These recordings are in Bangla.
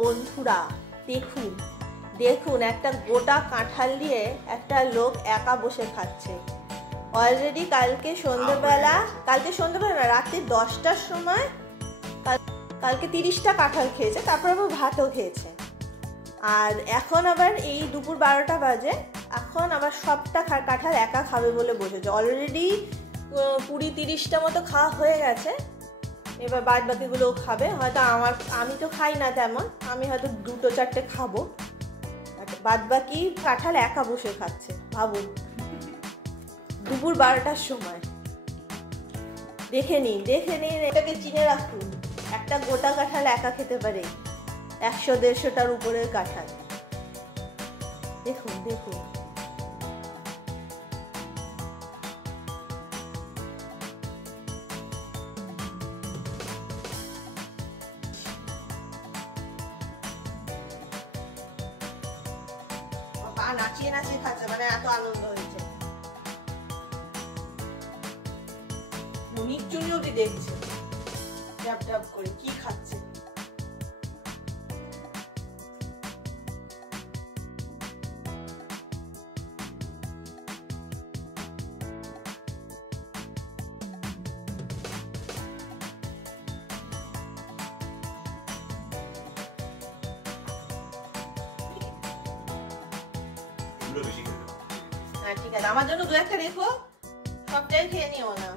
বন্ধুরা দেখুন দেখুন, একটা গোটা কাঁঠাল দিয়ে একটা লোক একা বসে খাচ্ছে। অলরেডি কালকে সন্ধ্যেবেলা না, রাত্রি 10টার সময় কালকে 30টা কাঁঠাল খেয়েছে, তারপর আবার ভাতও খেয়েছে। আর এখন আবার এই দুপুর 12টা বাজে, এখন আবার সবটা কাঁঠাল একা খাবে বলে বসেছে। অলরেডি 20-30টা মতো খাওয়া হয়ে গেছে, এবার বাদ বাকিগুলোও খাবে। হয়তো আমি তো খাই না তেমন, আমি হয়তো 2-4টে খাবো, বাদ বাকি কাঁঠাল একা বসে খাচ্ছে। ভাবুন, দুপুর 12টার সময়। দেখে নিন, এটাকে চিনে রাখুন, একটা গোটা কাঁঠাল একা খেতে পারে, 100-150টার উপরের কাঁঠাল। দেখুন দেখুন, নাচিয়ে নাচিয়ে খাচ্ছে, মানে এত আনন্দ হয়েছে। নিশ্চয়ই ওটি দেখছে ডাব ডাব করে কি খাচ্ছে। ঠিক আছে, আমার জন্য 2-1টা রেখো, সবটাই খেয়ে নিও না।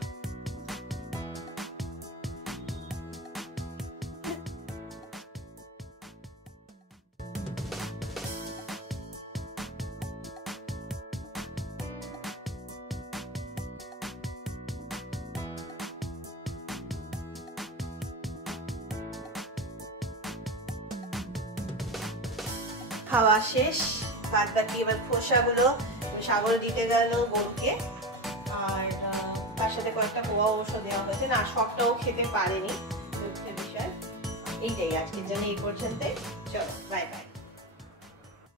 খাওয়া শেষ, বাদ বাকি এবার খোসাগুলো সাগর দিতে গেল গরুকে, আর তার সাথে কয়েকটা কোয়া অবশ্য দেওয়া হয়েছে। না, সবটাও খেতে পারেনি, দুঃখের বিষয়। এইটাই আজকের জন্য এই পর্যন্ত। চলো, বাই বাই।